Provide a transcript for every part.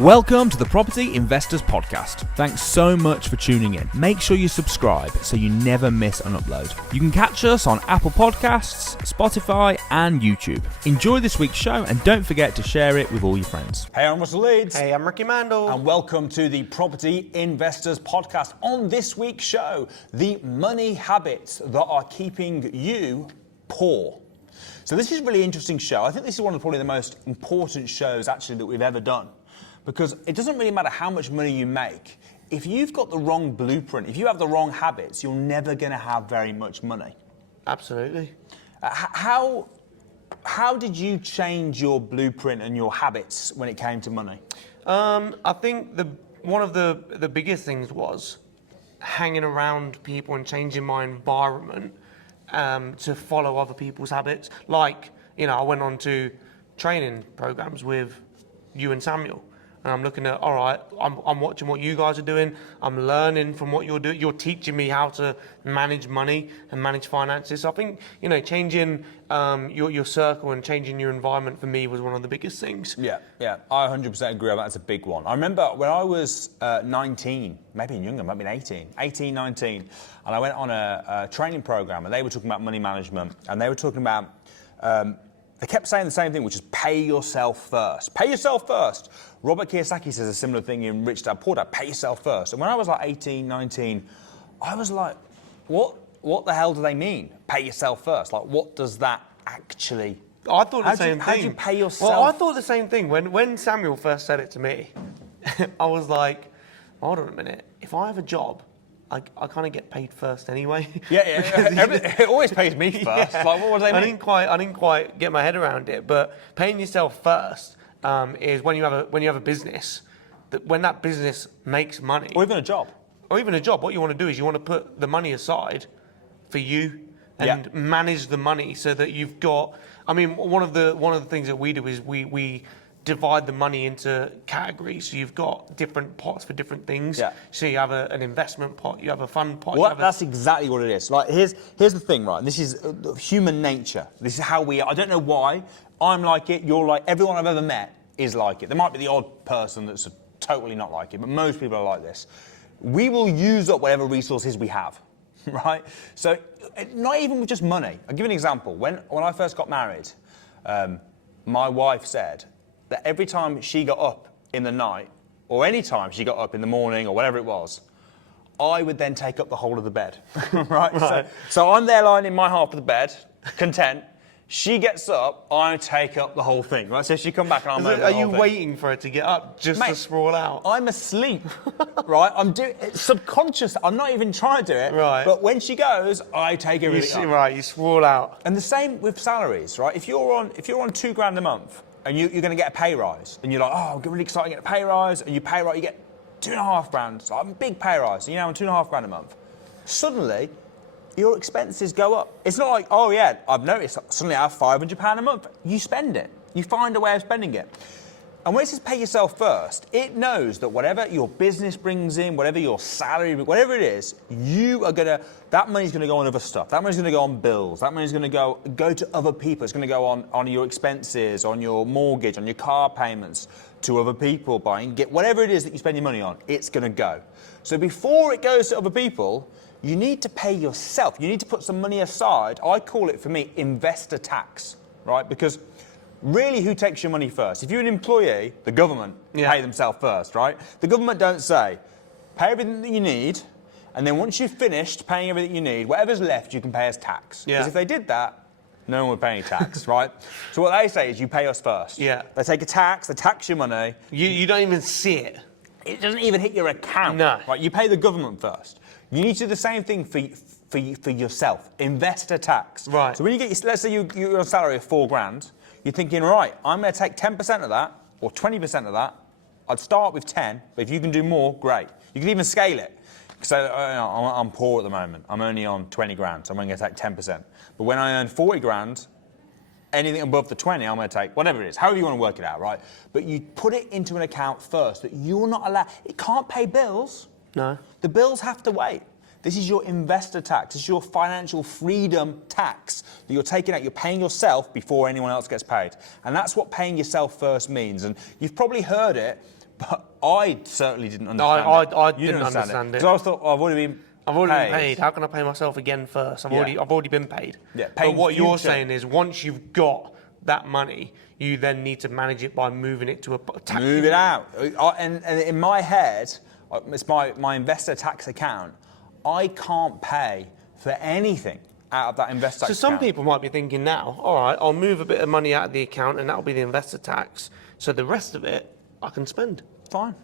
Welcome to the Property Investors Podcast. Thanks so much for tuning in. Make sure you subscribe so you never miss an upload. You can catch us on Apple Podcasts, Spotify, and YouTube. Enjoy this week's show and don't forget to share it with all your friends. Hey, I'm Russell Leeds. Hey, I'm Ricci Mandal. And welcome to the Property Investors Podcast. On this week's show, the money habits that are keeping you poor. So this is a really interesting show. I think this is one of probably the most important shows actually that we've ever done. Because it doesn't really matter how much money you make. If you've got the wrong blueprint, if you have the wrong habits, you're never going to have very much money. Absolutely. How did you change your blueprint and your habits when it came to money? I think one of the biggest things was hanging around people and changing my environment to follow other people's habits. Like, I went on to training programs with you and Samuel. And I'm looking at, all right, I'm watching what you guys are doing. I'm learning from what you're doing. You're teaching me how to manage money and manage finances. So I think, changing your circle and changing your environment for me was one of the biggest things. Yeah, I 100% agree. That's a big one. I remember when I was 19, maybe younger, maybe 18, 19, and I went on a training program and they were talking about money management and they were talking about, they kept saying the same thing, which is pay yourself first. Pay yourself first. Robert Kiyosaki says a similar thing in Rich Dad Poor Dad, pay yourself first. And when I was like 18, 19, I was like, what the hell do they mean? Pay yourself first. Like, what does that actually... I thought the same thing. How do you pay yourself? Well, I thought the same thing. When Samuel first said it to me, I was like, hold on a minute. If I have a job, I kind of get paid first anyway. Yeah. It always pays me first. Yeah. Like, what do they mean? I didn't quite get my head around it. But paying yourself first is when you have a business. That when that business makes money, or even a job. What you want to do is you want to put the money aside for you and manage the money so that you've got. I mean, one of the things that we do is we divide the money into categories. So you've got different pots for different things. Yeah. So you have an investment pot, you have a fund pot. Well, that's exactly what it is. Like, here's the thing, right? And this is human nature. This is how we are. I don't know why. I'm like it, you're like, everyone I've ever met is like it. There might be the odd person that's totally not like it, but most people are like this. We will use up whatever resources we have, right? So not even with just money. I'll give you an example. When I first got married, my wife said, that every time she got up in the night, or any time she got up in the morning, or whatever it was, I would then take up the whole of the bed, right? So I'm there lying in my half of the bed, content. She gets up, I take up the whole thing, right? So she come back and I'm over the whole thing. Are you waiting for her to get up just to sprawl out? I'm asleep, right? I'm doing it subconscious. I'm not even trying to do it. Right. But when she goes, I take everything up. Right, you sprawl out. And the same with salaries, right? If you're on $2,000 a month, and you're going to get a pay rise, and you're like, oh, I'm really excited to get a pay rise, and you pay rise, you get $2,500, so I'm a big pay rise, so you're now on $2,500 a month. Suddenly, your expenses go up. It's not like, oh yeah, I've noticed, suddenly I have £500 a month. You spend it. You find a way of spending it. And when it says pay yourself first, it knows that whatever your business brings in, whatever your salary, whatever it is, that money's going to go on other stuff. That money's going to go on bills. That money's going to go to other people. It's going to go on your expenses, on your mortgage, on your car payments, to other people, whatever it is that you spend your money on, it's going to go. So before it goes to other people, you need to pay yourself. You need to put some money aside. I call it, for me, investor tax, right? Because really, who takes your money first? If you're an employee, the government pay themselves first, right? The government don't say, pay everything that you need, and then once you've finished paying everything you need, whatever's left, you can pay as tax. Because if they did that, no one would pay any tax, right? So what they say is, you pay us first. Yeah. They take a tax, they tax your money. You don't even see it. It doesn't even hit your account. No. Right? You pay the government first. You need to do the same thing for yourself. Investor tax. Right. So when you get, let's say you're on a salary of $4,000, you're thinking, right, I'm going to take 10% of that, or 20% of that. I'd start with 10, but if you can do more, great. You can even scale it. So I'm poor at the moment. I'm only on 20 grand, so I'm only going to take 10%. But when I earn 40 grand, anything above the 20, I'm going to take whatever it is, however you want to work it out, right? But you put it into an account first that you're not allowed. It can't pay bills. No. The bills have to wait. This is your investor tax. This is your financial freedom tax that you're taking out. You're paying yourself before anyone else gets paid. And that's what paying yourself first means. And you've probably heard it, But I certainly didn't understand it. I You didn't understand it. Because I thought, I've already been paid. How can I pay myself again first? I've already been paid. Yeah, but what you're saying is once you've got that money, you then need to manage it by moving it to a tax. Move it out. And in my head, it's my investor tax account. I can't pay for anything out of that investor tax account. So some people might be thinking now, all right, I'll move a bit of money out of the account and that'll be the investor tax. So the rest of it, I can spend. Fine.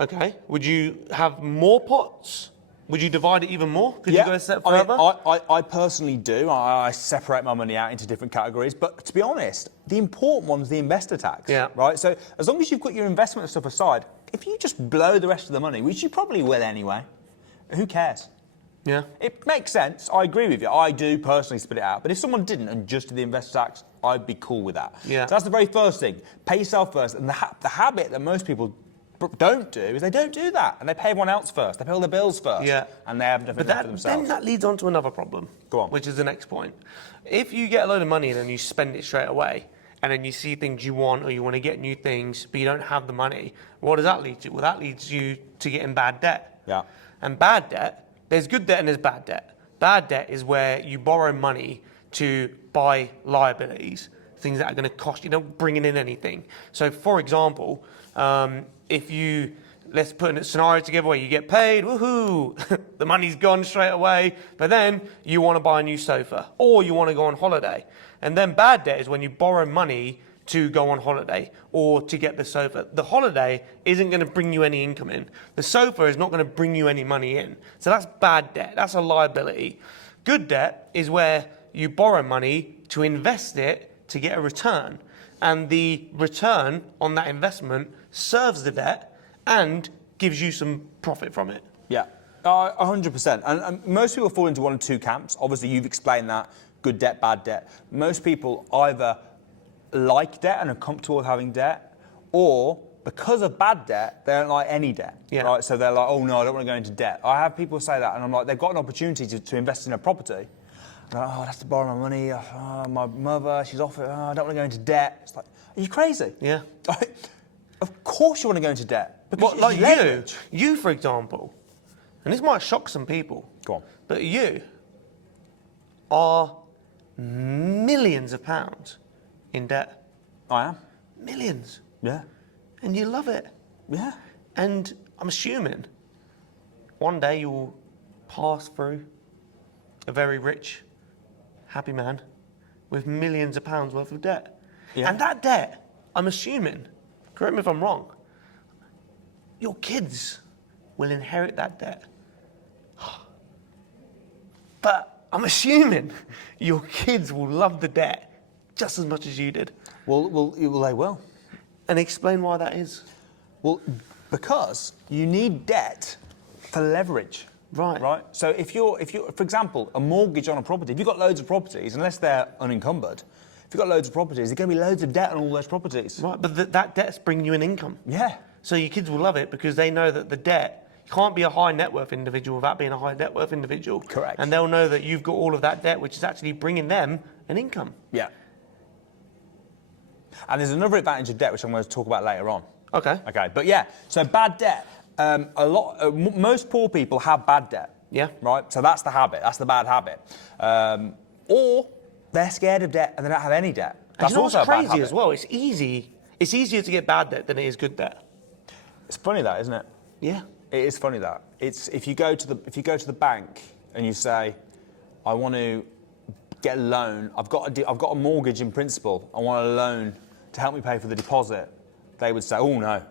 Okay. Would you have more pots? Would you divide it even more? Could you go a step further? I personally do. I separate my money out into different categories. But to be honest, the important one's the investor tax. Yeah. Right? So as long as you've got your investment stuff aside, if you just blow the rest of the money, which you probably will anyway, who cares? Yeah. It makes sense. I agree with you. I do personally split it out. But if someone didn't and just did the investor tax, I'd be cool with that. Yeah. So that's the very first thing. Pay yourself first. And the habit that most people don't do is they don't do that. And they pay everyone else first. They pay all their bills first. Yeah. And they haven't done anything for themselves. Then that leads on to another problem. Go on. Which is the next point. If you get a load of money and then you spend it straight away, and then you see things you want or you want to get new things, but you don't have the money, what does that lead to? Well, that leads you to getting bad debt. Yeah. And bad debt, there's good debt and there's bad debt. Bad debt is where you borrow money to buy liabilities, things that are going to cost you, not bringing in anything. So, for example, if you, let's put a scenario together where you get paid, woohoo, the money's gone straight away, but then you want to buy a new sofa or you want to go on holiday. And then bad debt is when you borrow money to go on holiday or to get the sofa. The holiday isn't going to bring you any income in. The sofa is not going to bring you any money in. So that's bad debt. That's a liability. Good debt is where you borrow money to invest it to get a return. And the return on that investment serves the debt and gives you some profit from it. Yeah, 100%. And most people fall into one of two camps. Obviously, you've explained that. Good debt, bad debt. Most people either like debt and are comfortable with having debt, or because of bad debt, they don't like any debt. Yeah. Right? So they're like, oh no, I don't want to go into debt. I have people say that, and I'm like, they've got an opportunity to invest in a property. And they're like, oh, I'd have to borrow my money. My mother, she's off it. I don't want to go into debt. It's like, are you crazy? Yeah. Of course you want to go into debt. Because Like leverage. you, for example, and this might shock some people. Go on. But you are millions of pounds in debt. I am. Millions. Yeah. And you love it. Yeah. And I'm assuming one day you'll pass through a very rich, happy man with millions of pounds worth of debt. Yeah. And that debt, I'm assuming, correct me if I'm wrong, your kids will inherit that debt. But I'm assuming your kids will love the debt just as much as you did. Well, they will. And explain why that is. Well, because you need debt for leverage. Right. Right. So if you're, for example, a mortgage on a property, if you've got loads of properties, unless they're unencumbered, if you've got loads of properties, there's going to be loads of debt on all those properties. Right, but that debt's bringing you an income. Yeah. So your kids will love it because they know that the debt, you can't be a high net worth individual without being a high net worth individual. Correct. And they'll know that you've got all of that debt, which is actually bringing them an income. Yeah. And there's another advantage of debt, which I'm going to talk about later on. Okay. Okay. But yeah, so bad debt. Most poor people have bad debt. Yeah. Right. So that's the habit. That's the bad habit. Or they're scared of debt and they don't have any debt. That's you know also what's a bad crazy habit. as well? It's easy. It's easier to get bad debt than it is good debt. It's funny that, isn't it? Yeah. It is funny that. It's if you go to the bank and you say, I want to get a loan. I've got a mortgage in principle. I want a loan to help me pay for the deposit. They would say, oh no,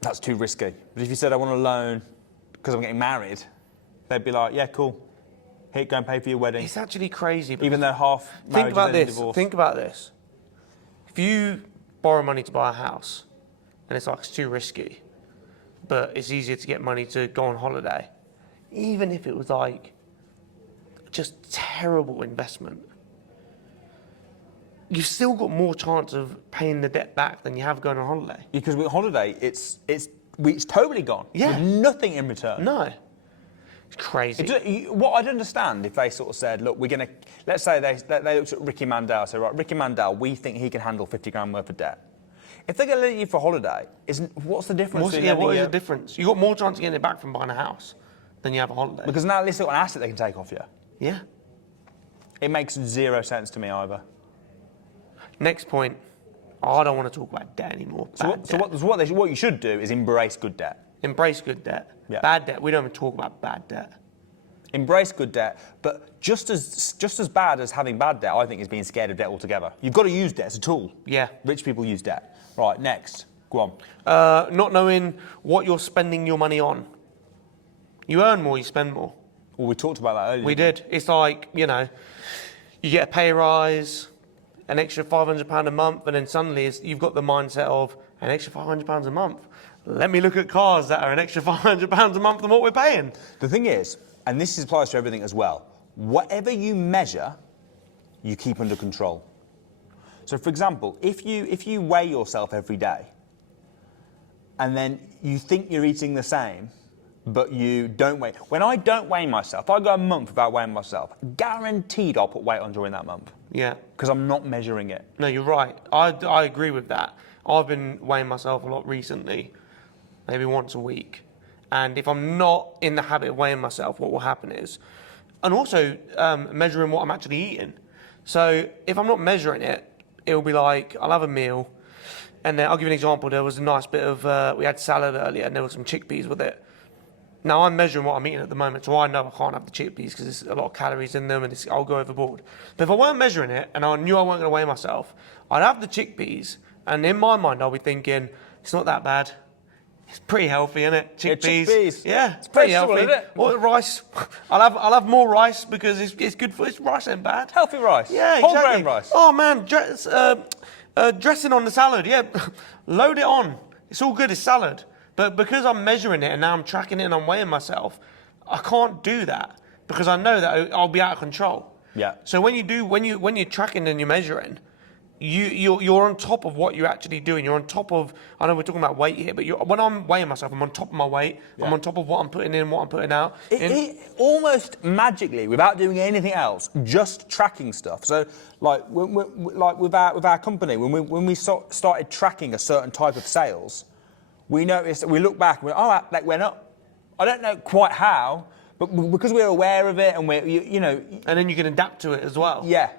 that's too risky. But if you said I want a loan because I'm getting married, they'd be like, yeah, cool. Here, go and pay for your wedding. It's actually crazy. Even though half Think marriage about and then this. divorce. Think about this. If you borrow money to buy a house, and it's like it's too risky, but it's easier to get money to go on holiday, even if it was like just terrible investment, you've still got more chance of paying the debt back than you have going on holiday. Because with holiday, it's totally gone. Yeah. With nothing in return. No. It's crazy. What I'd understand if they sort of said, look, let's say they looked at Ricky Mandal, so right, Ricky Mandal, we think he can handle 50 grand worth of debt. If they're going to let you for holiday, what's the difference? What is the difference? You've got more chance of getting it back from buying a house than you have a holiday. Because now at least they've got an asset they can take off you. Yeah. It makes zero sense to me either. Next point. I don't want to talk about debt anymore. What you should do is embrace good debt. Embrace good debt. Yeah. Bad debt, we don't even talk about bad debt. Embrace good debt, but just as bad as having bad debt, I think, is being scared of debt altogether. You've got to use debt as a tool. Yeah. Rich people use debt. Right, next. Go on. Not knowing what you're spending your money on. You earn more, you spend more. Well, we talked about that earlier. We did. It's like, you get a pay rise, an extra £500 a month, and then suddenly you've got the mindset of an extra £500 a month. Let me look at cars that are an extra £500 a month than what we're paying. The thing is, and this applies to everything as well, whatever you measure, you keep under control. So, for example, if you weigh yourself every day, and then you think you're eating the same, but you don't weigh. When I don't weigh myself, if I go a month without weighing myself, guaranteed I'll put weight on during that month. Yeah. Because I'm not measuring it. No, you're right. I agree with that. I've been weighing myself a lot recently, maybe once a week. And if I'm not in the habit of weighing myself, what will happen is, and also measuring what I'm actually eating. So if I'm not measuring it, it'll be like, I'll have a meal, and then I'll give you an example. There was a nice bit of, we had salad earlier, and there were some chickpeas with it. Now I'm measuring what I'm eating at the moment, so I know I can't have the chickpeas because there's a lot of calories in them, and I'll go overboard. But if I weren't measuring it, and I knew I weren't going to weigh myself, I'd have the chickpeas, and in my mind I'll be thinking, it's not that bad. It's pretty healthy, isn't it? Chickpeas. Yeah, it's pretty healthy. Isn't it? Or rice. I'll have more rice because it's good for. It's rice ain't bad. Healthy rice. Yeah, Whole exactly. grain rice. Oh man, dressing on the salad. Yeah, load it on. It's all good. It's salad. But because I'm measuring it and now I'm tracking it and I'm weighing myself, I can't do that because I know that I'll be out of control. Yeah. So when you're tracking and you're measuring, you're on top of what you're actually doing. You're on top of. I know we're talking about weight here, but when I'm weighing myself, I'm on top of my weight. Yeah. I'm on top of what I'm putting in, what I'm putting out. It almost magically, without doing anything else, just tracking stuff. So, like with our company, when we started tracking a certain type of sales, we noticed that we look back and we that went up. I don't know quite how, but because we're aware of it and and then you can adapt to it as well. Yeah.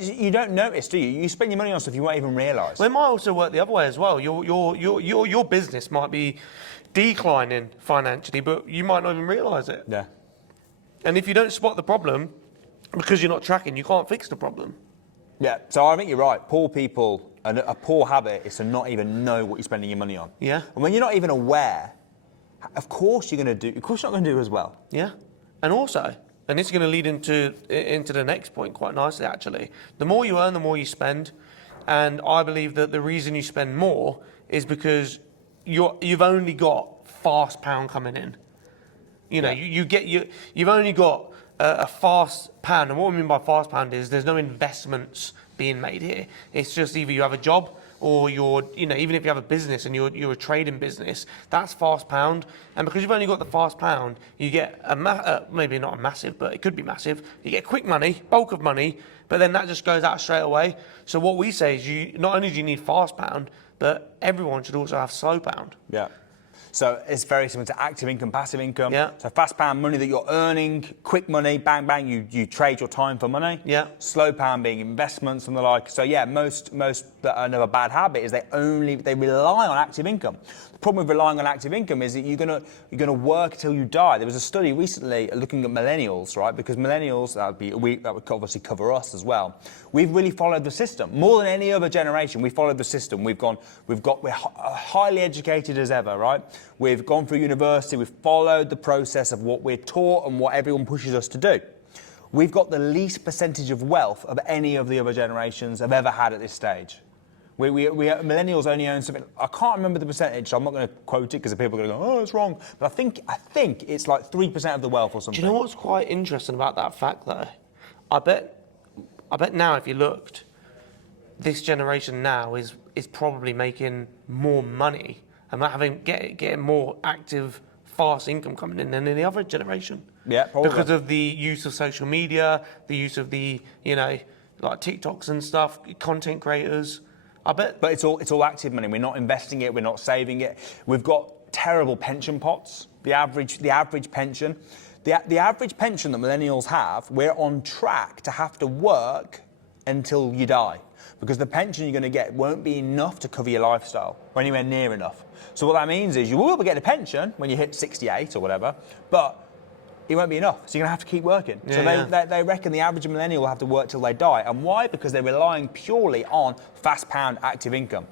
You don't notice, do you? You spend your money on stuff you won't even realise. Well, it might also work the other way as well. Your business might be declining financially, but you might not even realise it. Yeah. And if you don't spot the problem, because you're not tracking, you can't fix the problem. Yeah, so I think you're right. Poor people, a poor habit is to not even know what you're spending your money on. Yeah. And when you're not even aware, of course you're not going to do as well. Yeah. And also, and this is going to lead into the next point quite nicely, actually. The more you earn, the more you spend. And I believe that the reason you spend more is because you've only got fast pound coming in. You've only got a fast pound. And what we mean by fast pound is there's no investments being made here. It's just either you have a job or even if you have a business and you're a trading business, that's fast pound. And because you've only got the fast pound, you get maybe not a massive, but it could be massive. You get quick money, bulk of money, but then that just goes out straight away. So what we say is not only do you need fast pound, but everyone should also have slow pound. Yeah. So it's very similar to active income, passive income. Yeah. So fast pound money that you're earning, quick money, bang, bang, you trade your time for money. Yeah. Slow pound being investments and the like. So yeah, most that know a bad habit is they rely on active income. The problem with relying on active income is that you're gonna work till you die. There was a study recently looking at millennials, right? Because millennials, that would obviously cover us as well. We've really followed the system more than any other generation. We followed the system. We're highly educated as ever, right? We've gone through university. We've followed the process of what we're taught and what everyone pushes us to do. We've got the least percentage of wealth of any of the other generations have ever had at this stage. Millennials only own something. I can't remember the percentage, so I'm not going to quote it because people are going to go, "Oh, it's wrong." But I think it's like 3% of the wealth or something. Do you know what's quite interesting about that fact, though? I bet now, if you looked, this generation now is probably making more money and getting more active fast income coming in than any other generation. Yeah, probably. Because of the use of social media, the use of the, like TikToks and stuff, content creators. I bet. But it's all active money. We're not investing it. We're not saving it. We've got terrible pension pots. The average pension, the average pension that millennials have, we're on track to have to work until you die, because the pension you're going to get won't be enough to cover your lifestyle, or anywhere near enough. So what that means is you will get a pension when you hit 68 or whatever, but it won't be enough. So you're going to have to keep working. They reckon the average millennial will have to work till they die. And why? Because they're relying purely on fast pound active income.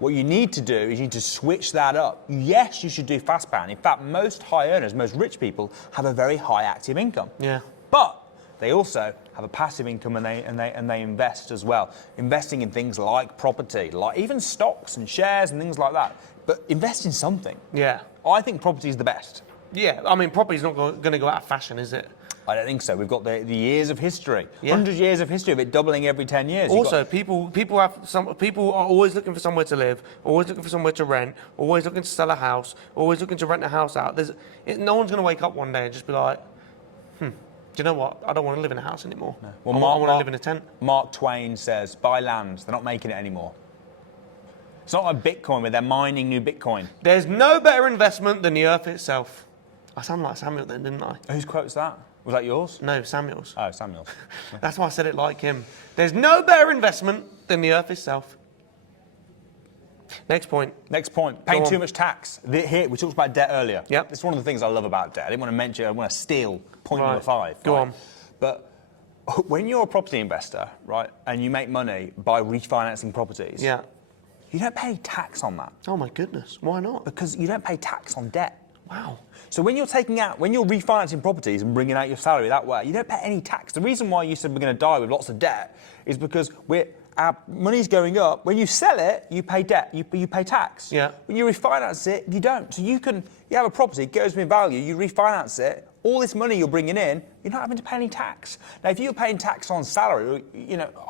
What you need to do is you need to switch that up. Yes, you should do fast pound. In fact, most high earners, most rich people have a very high active income. Yeah. But they also have a passive income, and they invest as well. Investing in things like property, like even stocks and shares and things like that. But invest in something. Yeah. I think property is the best. Yeah, I mean, property's not going to go out of fashion, is it? I don't think so. We've got the years of history, Yeah. 100 years of history of it doubling every 10 years. Also, people are always looking for somewhere to live, always looking for somewhere to rent, always looking to sell a house, always looking to rent a house out. No one's going to wake up one day and just be like, do you know what? I don't want to live in a house anymore. No. Well, I want to live in a tent. Mark Twain says, buy land. They're not making it anymore. It's not like Bitcoin where they're mining new Bitcoin. There's no better investment than the earth itself. I sounded like Samuel then, didn't I? Whose quote's that? Was that yours? No, Samuel's. Oh, Samuel's. That's why I said it like him. There's no better investment than the earth itself. Next point. Paying too much tax. Here, we talked about debt earlier. Yep. It's one of the things I love about debt. I didn't want to mention, I want to steal point number 5. Go on. But when you're a property investor, right, and you make money by refinancing properties, Yeah. you don't pay tax on that. Oh my goodness. Why not? Because you don't pay tax on debt. Wow. So when you're refinancing properties and bringing out your salary that way, you don't pay any tax. The reason why you said we're going to die with lots of debt is because our money's going up. When you sell it, you pay debt. You pay tax. Yeah. When you refinance it, you don't. So you have a property, it goes in value, you refinance it. All this money you're bringing in, you're not having to pay any tax. Now, if you're paying tax on salary,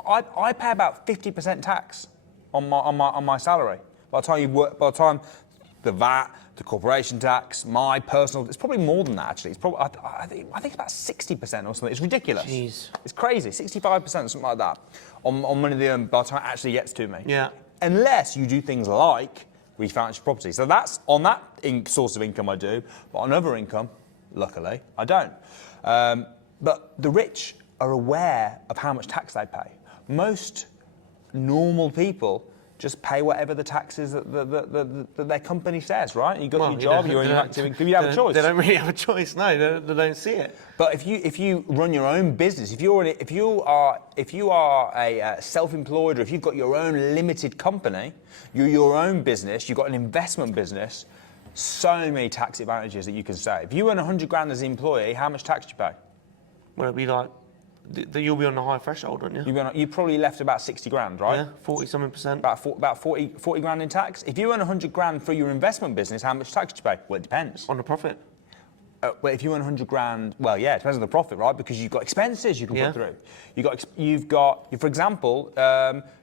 I pay about 50% tax on my salary. By the time the VAT, the corporation tax, my personal, it's probably more than that actually. It's probably, I think it's about 60% or something. It's ridiculous. Jeez. It's crazy, 65%, something like that, on money that by the time it actually gets to me. Yeah. Unless you do things like refinance your property. So that's on that source of income I do, but on other income, luckily, I don't. But the rich are aware of how much tax they pay. Most normal people just pay whatever the tax is that their company says, right? You got your job, you're in your active income, you have a choice. They don't really have a choice, no, they don't see it. But if you run your own business, if you are a self-employed, or if you've got your own limited company, you're your own business, you've got an investment business, so many tax advantages that you can save. If you earn 100 grand as an employee, how much tax do you pay? Well, it'd be like, you'll be on the high threshold, wouldn't you? You probably left about 60 grand, right? Yeah, 40-something%. About 40 grand in tax. If you earn 100 grand for your investment business, how much tax do you pay? Well, it depends. On the profit. Well, if you earn 100 grand, well, yeah, it depends on the profit, right? Because you've got expenses you can put through. You've got, for example,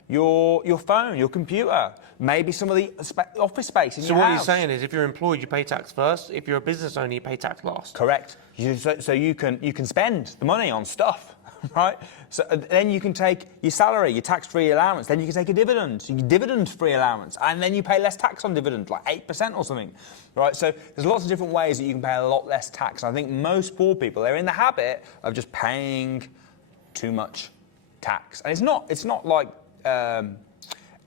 your phone, your computer, maybe some of the office space in your house. So what you're saying is, if you're employed, you pay tax first. If you're a business owner, you pay tax last. Correct. So you can spend the money on stuff, right? So then you can take your salary, your tax-free allowance. Then you can take a dividend, so your dividend-free allowance, and then you pay less tax on dividend, like 8% or something, right? So there's lots of different ways that you can pay a lot less tax. And I think most poor people, they're in the habit of just paying too much tax, and it's not like.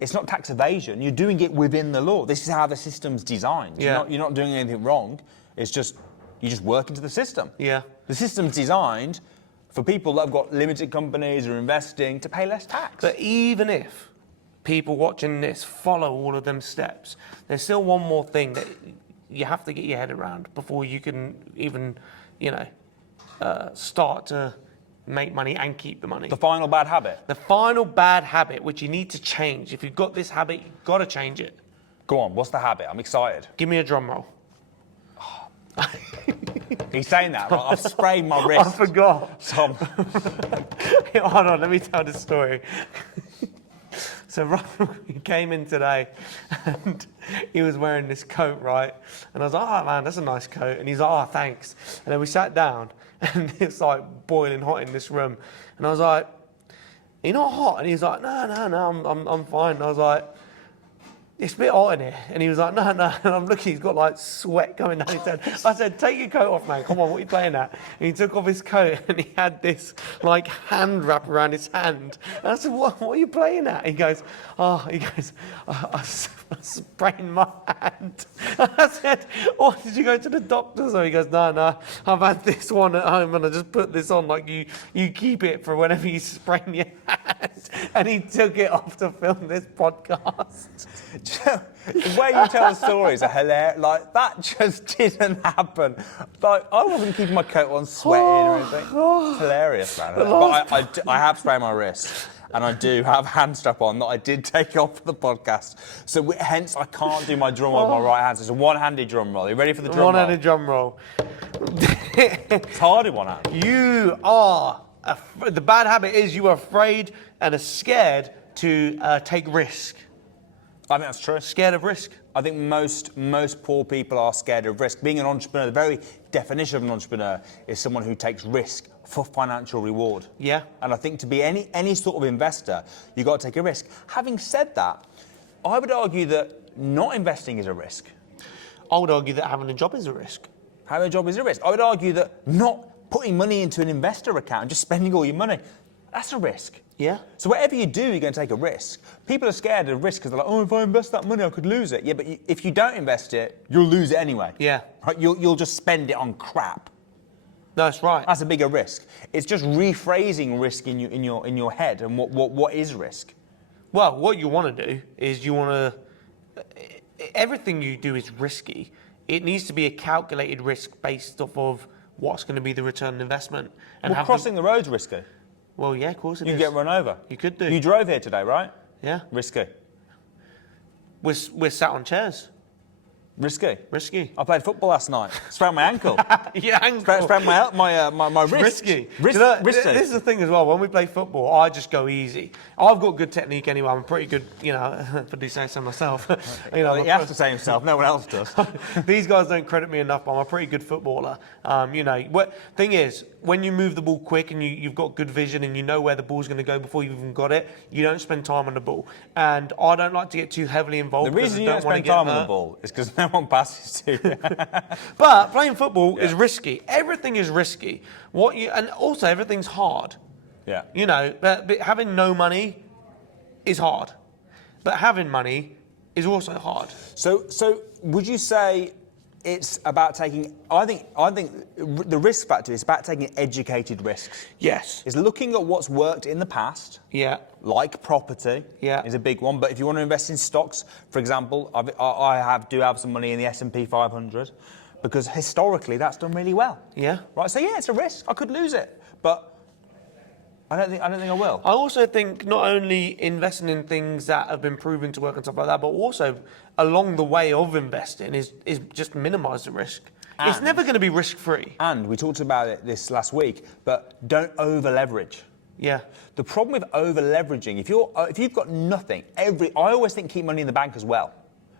It's not tax evasion. You're doing it within the law. This is how the system's designed. Yeah. You're not doing anything wrong. It's just you just work into the system. Yeah. The system's designed for people that have got limited companies or investing to pay less tax. But even if people watching this follow all of them steps, there's still one more thing that you have to get your head around before you can even, start to make money and keep the money. The final bad habit. The final bad habit, which you need to change. If you've got this habit, you've got to change it. Go on, what's the habit? I'm excited. Give me a drum roll. He's saying that, right? I've sprayed my wrist. I forgot. Tom. Hold on, let me tell the story. So he came in today and he was wearing this coat, right? And I was like, oh man, that's a nice coat. And he's like, oh, thanks. And then we sat down and it's like boiling hot in this room. And I was like, you're not hot? And he's like, no, I'm fine. And I was like, it's a bit hot in here. And he was like, no. And I'm looking, he's got like sweat coming down his head. I said, take your coat off, man. Come on, what are you playing at? And he took off his coat and he had this like hand wrap around his hand. And I said, what are you playing at? He goes, I sprained my hand. And I said, oh, did you go to the doctor? So he goes, no, I've had this one at home and I just put this on like you keep it for whenever you sprain your hand. And he took it off to film this podcast. The way you tell stories are hilarious. Like, that just didn't happen. Like, I wasn't keeping my coat on, sweating or anything. It's hilarious, man. But I have sprained my wrist. And I do have a hand strap on that I did take off for the podcast. So hence I can't do my drum roll with my right hand. So it's a one-handed drum roll. Are you ready for the drum roll? One-handed drum roll. It's hard in one hand. You are, the bad habit is you are afraid and are scared to take risk. I think that's true. Scared of risk. I think most poor people are scared of risk. Being an entrepreneur, the very definition of an entrepreneur is someone who takes risk for financial reward. Yeah. And I think to be any sort of investor, you've got to take a risk. Having said that, I would argue that not investing is a risk. I would argue that having a job is a risk. Having a job is a risk. I would argue that not putting money into an investor account and just spending all your money, that's a risk. Yeah. So whatever you do, you're going to take a risk. People are scared of risk because they're like, oh, if I invest that money, I could lose it. Yeah, but if you don't invest it, you'll lose it anyway. Yeah. Right? You'll just spend it on crap. That's right. That's a bigger risk. It's just rephrasing risk in your head and what is risk. Well, what you want to do is everything you do is risky. It needs to be a calculated risk based off of what's going to be the return on investment. And crossing the road's risky. Well, yeah, of course it is. You get run over. You could do. You drove here today, right? Yeah. Risky. We're sat on chairs. Risky. Risky. I played football last night. Sprained my ankle. Your ankle. Sprained my wrist. Risky. Risky. This is the thing as well. When we play football, I just go easy. I've got good technique anyway. I'm pretty good, if I do say so myself. He has to say himself. No one else does. These guys don't credit me enough, but I'm a pretty good footballer. Thing is, when you move the ball quick and you've got good vision and you know where the ball's going to go before you've even got it, you don't spend time on the ball. And I don't like to get too heavily involved. The reason you don't spend time on the ball is because no one passes to you. But playing football is risky. Everything is risky. And also everything's hard. Yeah. But having no money is hard. But having money is also hard. So would you say it's about taking? I think the risk factor is about taking educated risks. Yes. It's looking at what's worked in the past. Yeah. Like property. Yeah. Is a big one. But if you want to invest in stocks, for example, I do have some money in the S&P 500 because historically that's done really well. Yeah. Right. So yeah, it's a risk. I could lose it, but I don't think I will. I also think not only investing in things that have been proven to work and stuff like that, but also along the way of investing is just minimise the risk. It's never going to be risk-free. And we talked about it this last week, but don't over-leverage. Yeah. The problem with over-leveraging, if you've got nothing, I always think keep money in the bank as well,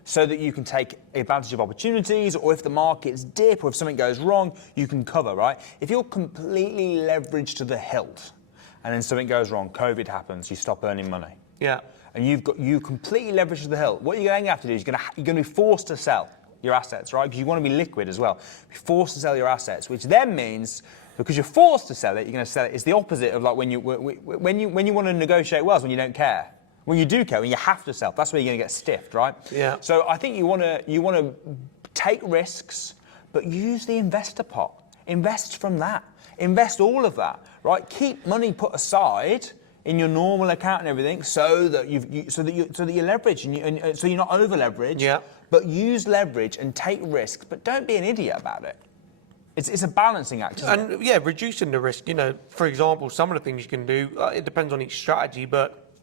so that you can take advantage of opportunities, or if the markets dip, or if something goes wrong, you can cover, right? If you're completely leveraged to the hilt, and then something goes wrong, COVID happens, you stop earning money. Yeah. And you completely leveraged to the hilt. What you're going to have to do is you're going to be forced to sell your assets, right? Because you want to be liquid as well. You're forced to sell your assets, which then means because you're forced to sell it, you're going to sell it. It's the opposite of like when you want to negotiate well, is when you don't care. When you do care, when you have to sell, that's where you're going to get stiffed, right? Yeah. So I think you want to take risks, but use the investor pot. Invest from that. Invest all of that, right? Keep money put aside in your normal account and everything, so that you leverage and so you're not over leveraged. Yeah. But use leverage and take risks, but don't be an idiot about it. It's a balancing act. And yeah, reducing the risk. For example, some of the things you can do. It depends on each strategy, but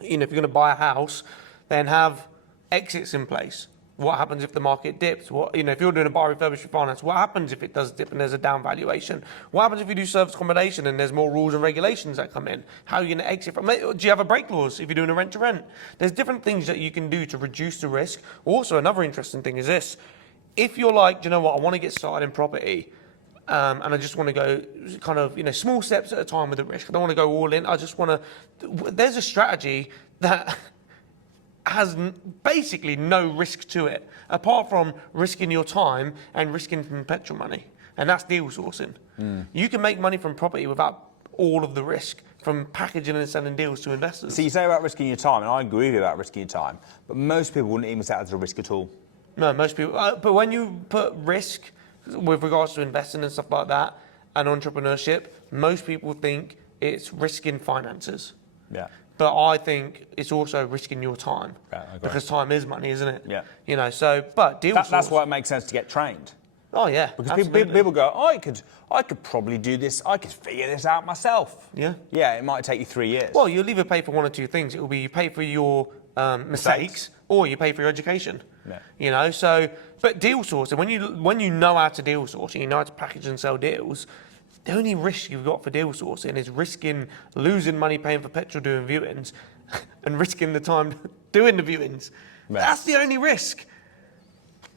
if you're going to buy a house, then have exits in place. What happens if the market dips? What, if you're doing a buy, refurbish, refinance, what happens if it does dip and there's a down valuation? What happens if you do service accommodation and there's more rules and regulations that come in? How are you going to exit from it? Do you have a break clause if you're doing a rent to rent? There's different things that you can do to reduce the risk. Also, another interesting thing is this. If you're like, do you know what, I want to get started in property, and I just want to go kind of, small steps at a time with the risk. I don't want to go all in. I just want to, there's a strategy that has basically no risk to it, apart from risking your time and risking from petrol money. And that's deal sourcing. You can make money from property without all of the risk, from packaging and selling deals to investors. So you say about risking your time, and I agree with you about risking your time, but most people wouldn't even say that as a risk at all. No, most people. But when you put risk with regards to investing and stuff like that and entrepreneurship, most people think it's risking finances. Yeah. But I think it's also risking your time. Yeah, okay. Because time is money, isn't it? Yeah. But deal That's why it makes sense to get trained. Oh, yeah. Because people go, I could probably do this, I could figure this out myself. Yeah. Yeah, it might take you 3 years. Well, you'll either pay for one or two things. It will be you pay for your mistakes or you pay for your education. Yeah. But deal sourcing, when you know how to deal source, you know how to package and sell deals, the only risk you've got for deal sourcing is risking losing money paying for petrol doing viewings and risking the time doing the viewings. Yeah. That's the only risk.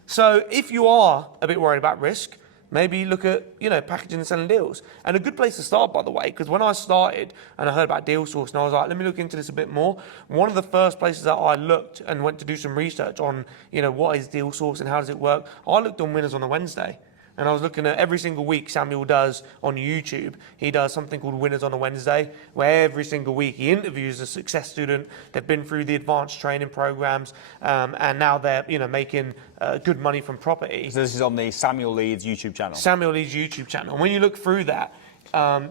So if you are a bit worried about risk, maybe look at, packaging and selling deals. And a good place to start, by the way, because when I started and I heard about deal sourcing, I was like, let me look into this a bit more. One of the first places that I looked and went to do some research on, what is deal sourcing, how does it work? I looked on Winners on a Wednesday. And I was looking at every single week Samuel does on YouTube. He does something called Winners on a Wednesday, where every single week he interviews a success student. They've been through the advanced training programs, and now they're making good money from property. So this is on the Samuel Leeds YouTube channel. Samuel Leeds YouTube channel. And when you look through that,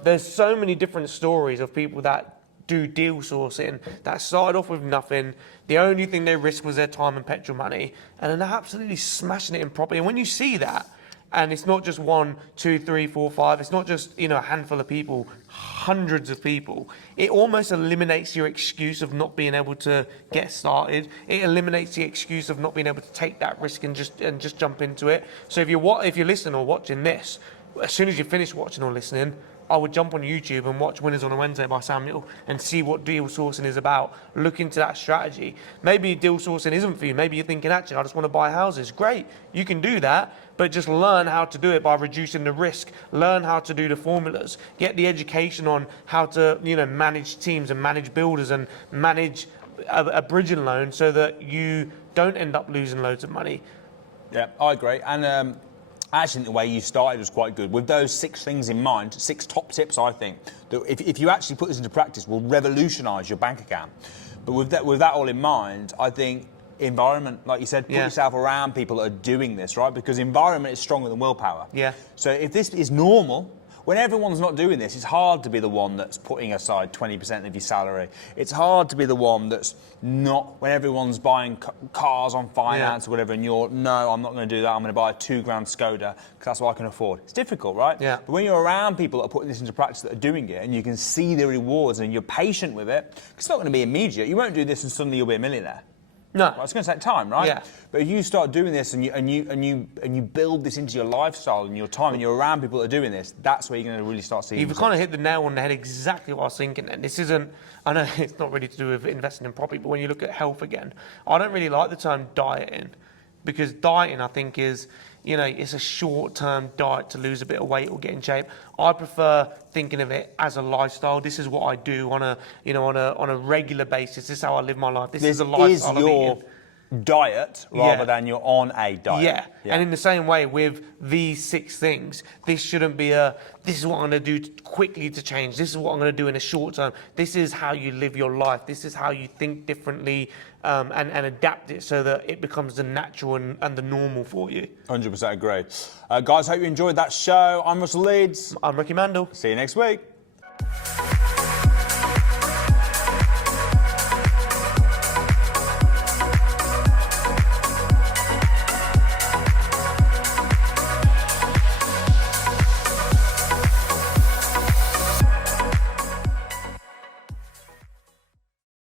there's so many different stories of people that do deal sourcing that started off with nothing. The only thing they risked was their time and petrol money, and then they're absolutely smashing it in property. And when you see that, and it's not just 1, 2, 3, 4, 5. It's not just a handful of people, hundreds of people. It almost eliminates your excuse of not being able to get started. It eliminates the excuse of not being able to take that risk and just jump into it. So if you're listening or watching this, as soon as you finish watching or listening, I would jump on YouTube and watch Winners on a Wednesday by Samuel and see what deal sourcing is about. Look into that strategy. Maybe deal sourcing isn't for you. Maybe you're thinking, actually, I just want to buy houses. Great, you can do that, but just learn how to do it by reducing the risk. Learn how to do the formulas. Get the education on how to, manage teams and manage builders and manage a bridging loan so that you don't end up losing loads of money. Yeah, I agree. And I actually think the way you started was quite good. With those 6 things in mind, 6 top tips, I think, that if you actually put this into practice, will revolutionise your bank account. But with that all in mind, I think environment, like you said, put yourself around people that are doing this, right? Because environment is stronger than willpower. Yeah. So if this is normal, when everyone's not doing this, it's hard to be the one that's putting aside 20% of your salary. It's hard to be the one that's not, when everyone's buying cars on finance or whatever, and you're, no, I'm not going to do that, I'm going to buy a £2,000 Skoda, because that's what I can afford. It's difficult, right? Yeah. But when you're around people that are putting this into practice, that are doing it, and you can see the rewards, and you're patient with it, it's not going to be immediate. You won't do this and suddenly you'll be a millionaire. No. Well, it's going to take time, right? Yeah. But if you start doing this and you build this into your lifestyle and your time, and you're around people that are doing this, that's where you're going to really start seeing. You've kind of hit the nail on the head, exactly what I was thinking. And this isn't, I know it's not really to do with investing in property, but when you look at health again, I don't really like the term dieting, because dieting, I think, is, it's a short-term diet to lose a bit of weight or get in shape. I prefer thinking of it as a lifestyle. This is what I do on a regular basis. This is how I live my life. This is a lifestyle. Is your diet rather than you're on a diet. Yeah. And in the same way with these 6 things, this shouldn't be this is what I'm going to do quickly to change. This is what I'm going to do in a short term. This is how you live your life. This is how you think differently and adapt it so that it becomes the natural and the normal for you. 100% agree. Guys, hope you enjoyed that show. I'm Russell Leeds. I'm Ricky Mandal. See you next week.